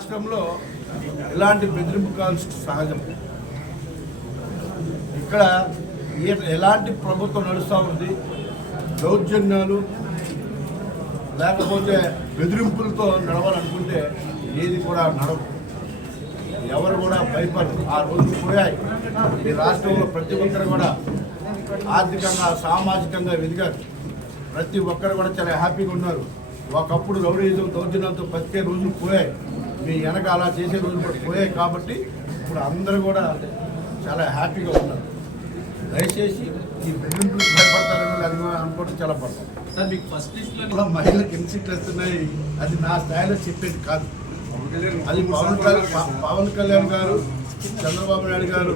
రాష్ట్రంలో ఇలాంటి బెదిరింపు కాల్స్ సహజం ఇక్కడ ఏ- ఎలాంటి ప్రభుత్వం నడుస్తూ ఉంది దౌర్జన్యాలు లేకపోతే బెదిరింపులతో నడవాలనుకుంటే ఏది కూడా నడవు. ఎవరు కూడా భయపడరు. ఆ రోజులు పోయాయి. ఈ రాష్ట్రంలో ప్రతి ఒక్కరు కూడా ఆర్థికంగా సామాజికంగా ఎదిగారు ప్రతి ఒక్కరు కూడా చాలా హ్యాపీగా ఉన్నారు. ఒకప్పుడు రౌడీజం దౌర్జన్యాలతో ప్రతి రోజులు పోయాయి. మీ వెనక అలా చేసే రోజులు పోయాయి కాబట్టి ఇప్పుడు అందరూ కూడా చాలా హ్యాపీగా ఉన్నారు. దయచేసి ఈ బెదిరింపులకు భయపడతారని అది అనుకోవడం చాలా పడతాం సార్ మీకు ఫస్ట్ లిస్ట్లో కూడా మహిళలకు ఎన్ని సీట్లు వస్తున్నాయి? అది నా స్థాయిలో చెప్పేది కాదు. అది పవన్ కళ్యాణ్ పవన్ కళ్యాణ్ గారు చంద్రబాబు నాయుడు గారు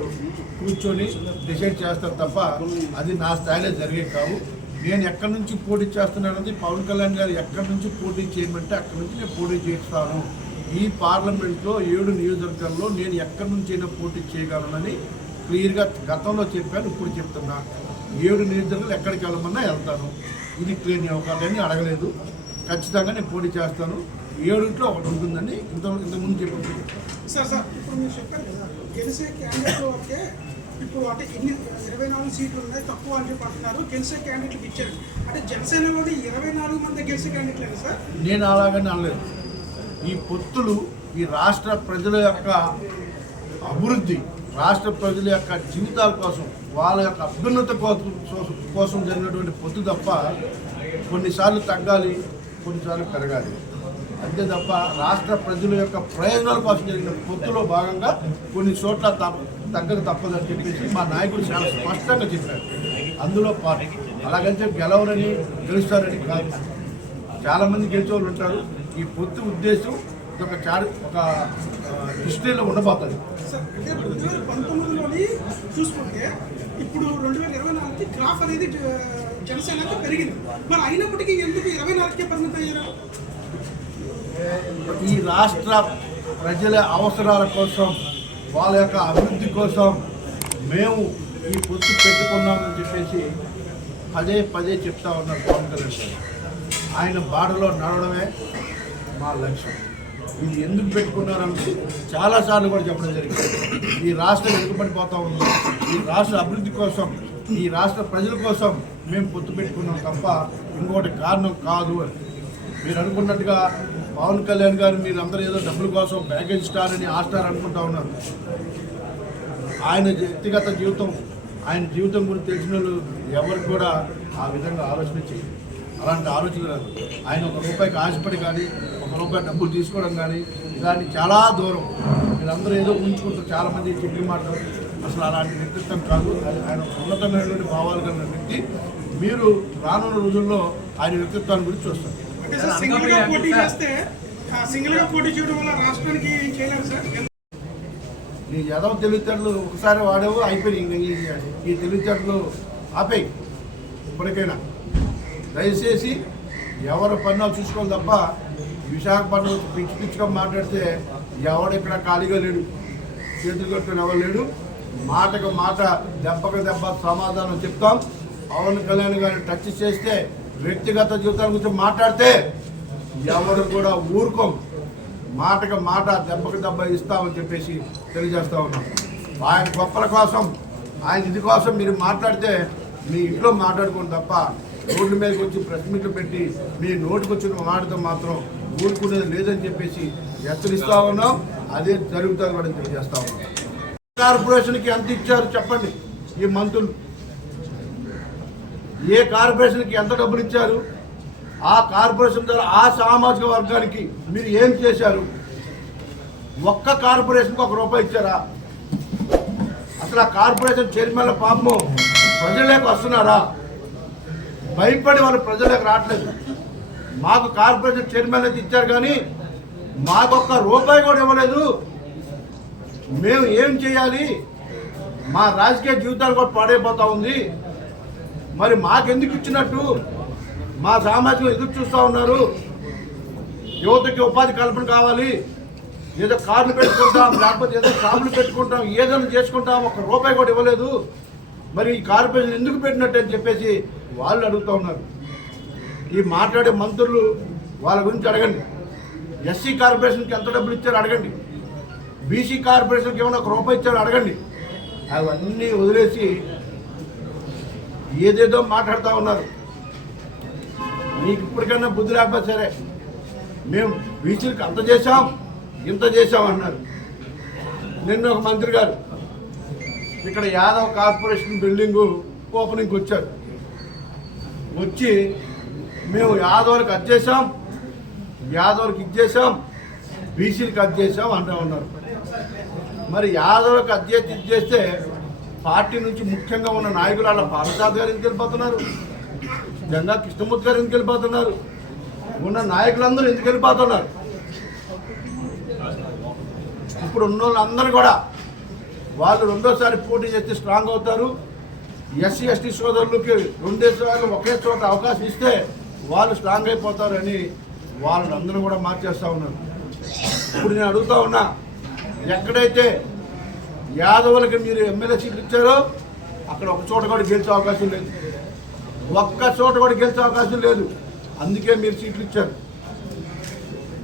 కూర్చొని డిసైడ్ చేస్తారు తప్ప అది నా స్థాయిలో జరిగే కావు. నేను ఎక్కడి నుంచి పోటీ చేస్తున్నానది పవన్ కళ్యాణ్ గారు ఎక్కడి నుంచి పోటీ చేయమంటే అక్కడి నుంచి నేను పోటీ చేస్తాను. ఈ పార్లమెంట్లో ఏడు నియోజకవర్గాల్లో నేను ఎక్కడి నుంచి అయినా పోటీ చేయగలనని క్లియర్గా గతంలో చెప్పాను ఇప్పుడు చెప్తున్నా. ఏడు నియోజకవర్గాలు ఎక్కడికి వెళ్ళమన్నా వెళ్తాను. ఇది క్లియర్ నేను ఒకళ్ళని అడగలేదు. ఖచ్చితంగా నేను పోటీ చేస్తాను. ఏడింట్లో ఒకటి ఉంటుందని ఇంత ఇంతకుముందు చెప్పాను. సార్ సార్ ఇప్పుడు మీరు చెప్పారు కదా గెలిచే క్యాండిడేట్ వరకే ఇప్పుడు అంటే ఇన్ని ఇరవై నాలుగు సీట్లు ఉన్నాయి తక్కువ అని చెప్పి అంటున్నారు గెలిచే క్యాండిడేట్లకు ఇచ్చారు. అంటే జనసేనలోని ఇరవై నాలుగు మంది గెలిచే క్యాండిడేట్లేదు సార్? నేను అలాగని అనలేదు. ఈ పొత్తులు ఈ రాష్ట్ర ప్రజల యొక్క అభివృద్ధి రాష్ట్ర ప్రజల యొక్క జీవితాల కోసం వాళ్ళ యొక్క అభ్యున్నత కోసం కోసం జరిగినటువంటి పొత్తు తప్ప కొన్నిసార్లు తగ్గాలి కొన్నిసార్లు పెరగాలి. అంతే తప్ప రాష్ట్ర ప్రజల యొక్క ప్రయోజనాల కోసం జరిగిన పొత్తులో భాగంగా కొన్ని చోట్ల తప్ప తగ్గక తప్పదని చెప్పేసి మా నాయకుడు చాలా స్పష్టంగా చెప్పారు. అందులో పార్టీ. అలాగని చెప్పి గెలవరని గెలుస్తారని కాదు. చాలామంది గెలిచే వాళ్ళు ఉంటారు. ఈ పొత్తు ఉద్దేశం ఒక చారి ఒక హిస్టరీలో ఉండబోతుంది. పంతొమ్మిదిలోని చూసుకుంటే ఇప్పుడు రెండు వేల ఇరవై నాలుగుకి గ్రాఫ్ అనేది ఆ, జనసేనకి పెరిగింది. మరి అయినప్పటికీ ఎందుకు ఇరవై నాలుగుకే పరిమితం అయ్యారు? ఈ రాష్ట్ర ప్రజల అవసరాల కోసం వాళ్ళ యొక్క అభివృద్ధి కోసం మేము ఈ పొత్తు పెట్టుకున్నామని చెప్పేసి పదే పదే చెప్తా ఉన్నారు పవన్ కళ్యాణ్ ఆయన బాటలో నడవడమే మా లక్ష్యం. ఇది ఎందుకు పెట్టుకున్నారంటే చాలాసార్లు కూడా చెప్పడం జరిగింది. ఈ రాష్ట్రం వెనుకబడిపోతా ఉంది. ఈ రాష్ట్ర అభివృద్ధి కోసం ఈ రాష్ట్ర ప్రజల కోసం మేము పొత్తు పెట్టుకున్నాం తప్ప ఇంకోటి కారణం కాదు అని. మీరు అనుకున్నట్టుగా పవన్ కళ్యాణ్ గారు మీరు అందరూ ఏదో డబ్బుల కోసం ప్యాకేజ్ స్టార్ అని ఆ స్టార్ అనుకుంటా ఉన్నారు. ఆయన వ్యక్తిగత జీవితం ఆయన జీవితం గురించి తెలిసిన వాళ్ళు ఎవరికి కూడా ఆ విధంగా ఆలోచన చేయరు అలాంటి ఆలోచన రాదు ఆయన ఒక రూపాయికి ఆశపడి కానీ ఒక రూపాయి డబ్బులు తీసుకోవడం కానీ ఇలాంటి చాలా దూరం. మీరందరూ ఏదో ఉంచుకుంటారు చాలామంది చెప్పి మాటలు అసలు అలాంటి వ్యక్తిత్వం కాదు. ఆయన ఉన్నతమైనటువంటి భావాలు కలిగిన వ్యక్తి. మీరు రానున్న రోజుల్లో ఆయన వ్యక్తిత్వాన్ని గురించి చూస్తారు. నీ యదవ తెలివితేటలు ఒకసారి వాడేవు అయిపోయి ఇంక ఈ తెలివితేటలు ఆపేయి. ఇప్పటికైనా. దయచేసి ఎవరు పన్ను చూసుకోవాలి తప్ప విశాఖపట్నం పిచ్చి పిచ్చిగా మాట్లాడితే ఎవడెక్కడ ఖాళీగా లేడు? చేతులు కట్టుకుని ఎవరు లేడు? మాటకు మాట దెబ్బకు దెబ్బ సమాధానం చెప్తాం. పవన్ కళ్యాణ్ గారిని టచ్ చేస్తే వ్యక్తిగత జీవితాల గురించి మాట్లాడితే ఎవరు కూడా ఊరుకోం. మాటకు మాట దెబ్బకు దెబ్బ ఇస్తామని చెప్పేసి తెలియజేస్తా ఉన్నాం. ఆయన గొప్పల కోసం ఆయన ఇది కోసం మీరు మాట్లాడితే మీ ఇంట్లో మాట్లాడుకోండి తప్ప రోడ్ల మీదకి వచ్చి ప్రెస్ మీట్లు పెట్టి మీ నోటుకు వచ్చిన మాటతో మాత్రం ఊరుకునేది లేదని చెప్పేసి హెచ్చరిస్తా ఉన్నాం. అదే జరుగుతుంది కూడా తెలియజేస్తా ఉన్నాం. కార్పొరేషన్కి ఎంత ఇచ్చారు చెప్పండి ఈ మంత్రులు ఏ కార్పొరేషన్కి ఎంత డబ్బులు ఇచ్చారు? ఆ కార్పొరేషన్ ద్వారా ఆ సామాజిక వర్గానికి మీరు ఏం చేశారు? ఒక్క కార్పొరేషన్కి ఒక రూపాయి ఇచ్చారా? అసలు ఆ కార్పొరేషన్ చైర్మన్ల పాపము ప్రజలకు వస్తున్నారా? భయపడి వాళ్ళు ప్రజలకు రావట్లేదు. మాకు కార్పొరేషన్ చైర్మన్ అయితే ఇచ్చారు కానీ మాకు ఒక్క రూపాయి కూడా ఇవ్వలేదు. మేము ఏం చేయాలి? మా రాజకీయ జీవితాలు కూడా పాడైపోతా ఉంది. మరి మాకెందుకు ఇచ్చినట్టు? మా సామాజికం ఎదురు చూస్తూ ఉన్నారు. యువతకి ఉపాధి కల్పన కావాలి. ఏదో కార్లు పెట్టుకుంటాం లేకపోతే ఏదో షాపులు పెట్టుకుంటాం ఏదైనా చేసుకుంటాం ఒక రూపాయి కూడా ఇవ్వలేదు. మరి ఈ కార్పొరేషన్ ఎందుకు పెట్టినట్టు అని చెప్పేసి వాళ్ళు అడుగుతూ ఉన్నారు. ఈ మాట్లాడే మంత్రులు వాళ్ళ గురించి అడగండి. ఎస్సీ కార్పొరేషన్కి ఎంత డబ్బులు ఇచ్చారో అడగండి. బీసీ కార్పొరేషన్కి ఏమైనా ఒక రూపాయి ఇచ్చారో అడగండి. అవన్నీ వదిలేసి ఏదేదో మాట్లాడుతూ ఉన్నారు. మీకు ఇప్పటికన్నా బుద్ధి లేకపోతే సరే మేము బీసీలకు అంత చేశాం ఇంత చేశాం అన్నారు. నిన్న ఒక మంత్రి గారు ఇక్కడ యాదవ్ కార్పొరేషన్ బిల్డింగు ఓపెనింగ్కి వచ్చారు. వచ్చి మేము యాదవులకు అది చేసాం యాదవులకు ఇది చేసాం బీసీలకు అది చేసాం అంటూ ఉన్నారు. మరి యాదవులకు అది చేసి ఇది చేస్తే పార్టీ నుంచి ముఖ్యంగా ఉన్న నాయకులు అలా పారసాద్ గారు ఎందుకు వెళ్ళిపోతున్నారు? జంగా కృష్ణమూర్తి గారు ఎందుకు వెళ్ళిపోతున్నారు? ఉన్న నాయకులందరూ ఎందుకు వెళ్ళిపోతున్నారు? ఇప్పుడు ఉన్న వాళ్ళందరూ కూడా వాళ్ళు రెండోసారి పోటీ చేస్తే స్ట్రాంగ్ అవుతారు. ఎస్సీ ఎస్టీ సోదరులకి రెండేసార్లు ఒకే చోట అవకాశం ఇస్తే వాళ్ళు స్ట్రాంగ్ అయిపోతారని వాళ్ళందరూ కూడా మార్చేస్తూ ఉన్నారు. ఇప్పుడు నేను అడుగుతా ఉన్నా ఎక్కడైతే యాదవులకి మీరు ఎమ్మెల్యే సీట్లు ఇచ్చారో అక్కడ ఒక చోట కూడా గెలిచే అవకాశం లేదు. ఒక్క చోట కూడా గెలిచే అవకాశం లేదు. అందుకే మీరు సీట్లు ఇచ్చారు.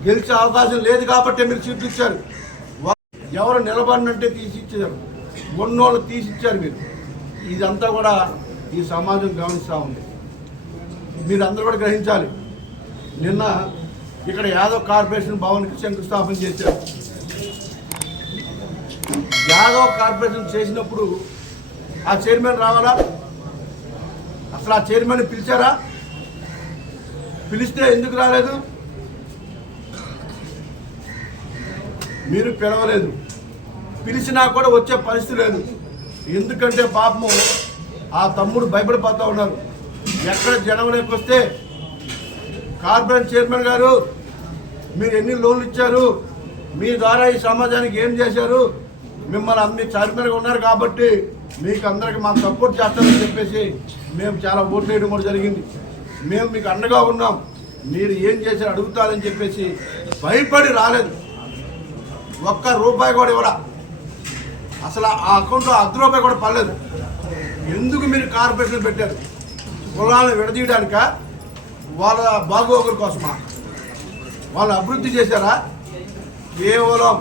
గెలిచే అవకాశం లేదు కాబట్టి మీరు సీట్లు ఇచ్చారు. ఎవరు నిలబడినంటే తీసి ఇచ్చారు. ఉన్నోళ్ళు తీసి ఇచ్చారు మీరు. ఇదంతా కూడా ఈ సమాజం గమనిస్తూ ఉంది. మీరు అందరూ కూడా గ్రహించాలి. నిన్న ఇక్కడ యాదవ్ కార్పొరేషన్ భవన్కి శంకుస్థాపన చేశారు. యాదవ్ కార్పొరేషన్ చేసినప్పుడు ఆ చైర్మన్ రావాలా? అసలు ఆ చైర్మన్ పిలిచారా? పిలిస్తే ఎందుకు రాలేదు? మీరు పిలవలేదు. పిలిచినా కూడా వచ్చే పరిస్థితి లేదు. ఎందుకంటే పాపము ఆ తమ్ముడు భయపడిపోతూ ఉన్నారు. ఎక్కడ జనంలోకి వస్తే కార్పొరేట్ చైర్మన్ గారు మీరు ఎన్ని లోన్లు ఇచ్చారు మీ ద్వారా ఈ సమాజానికి ఏం చేశారు మిమ్మల్ని అన్ని చైర్మన్గా ఉన్నారు కాబట్టి మీకు అందరికి మాకు సపోర్ట్ చేస్తారని చెప్పేసి మేము చాలా ఓట్లు వేయడం కూడా జరిగింది. మేము మీకు అండగా ఉన్నాం. మీరు ఏం చేశారు అడుగుతారని చెప్పేసి భయపడి రాలేదు. ఒక్క రూపాయి కూడా ఇవ్వరా అసలు ఆ అకౌంట్లో అర్ధ రూపాయి కూడా పడలేదు. ఎందుకు మీరు కార్పొరేషన్ పెట్టారు? కులాలను విడదీయడానిక వాళ్ళ బాగోగుల కోసమా? వాళ్ళు అభివృద్ధి చేశారా? కేవలం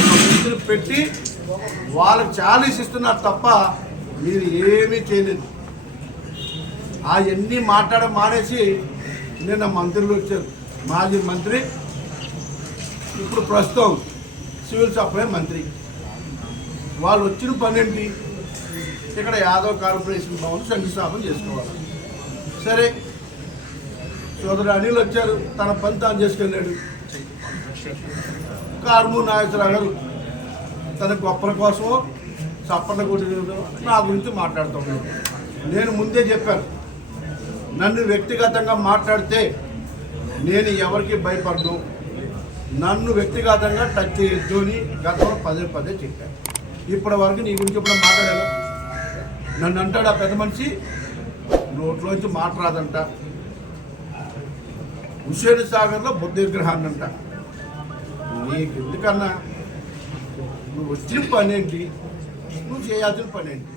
ఒక పెట్టి వాళ్ళకి చాలీస్ ఇస్తున్నారు తప్ప మీరు ఏమీ చేయలేదు. అవన్నీ మాట్లాడడం మానేసి నిన్న మంత్రులు వచ్చారు. మాజీ మంత్రి ఇప్పుడు ప్రస్తుతం సివిల్ సప్లై మంత్రి. వాళ్ళు వచ్చిన పని ఏంటి ఇక్కడ యాదవ్ కార్పొరేషన్ భవన్ శంకుస్థాపన చేసుకోవాలి. సరే. సోదరు అనిల్ వచ్చారు. తన పని తాను చేసుకెళ్ళాడు. కార్ము నాగేశ్వరరావు గారు తన గొప్పల కోసమో చప్పట్ల గుడి నా గురించి మాట్లాడుతూ నేను ముందే చెప్పాను. నన్ను వ్యక్తిగతంగా మాట్లాడితే నేను ఎవరికి భయపడను. నన్ను వ్యక్తిగతంగా టచ్ చేయొద్దు అని గతంలో పదే పదే చెప్పాను. ఇప్పటి వరకు నీ గురించి ఇప్పుడు మాట్లాడాను నన్ను అంటాడు ఆ పెద్ద మనిషి? నోట్లోంచి మాట రాదంట. హుషేన్ సాగర్లో బుద్ధ విగ్రహాన్ని అంట. నీకు ఎందుకన్నా నువ్వు వచ్చిన పనేంటి? నువ్వు చేయాల్సిన పనేంటి?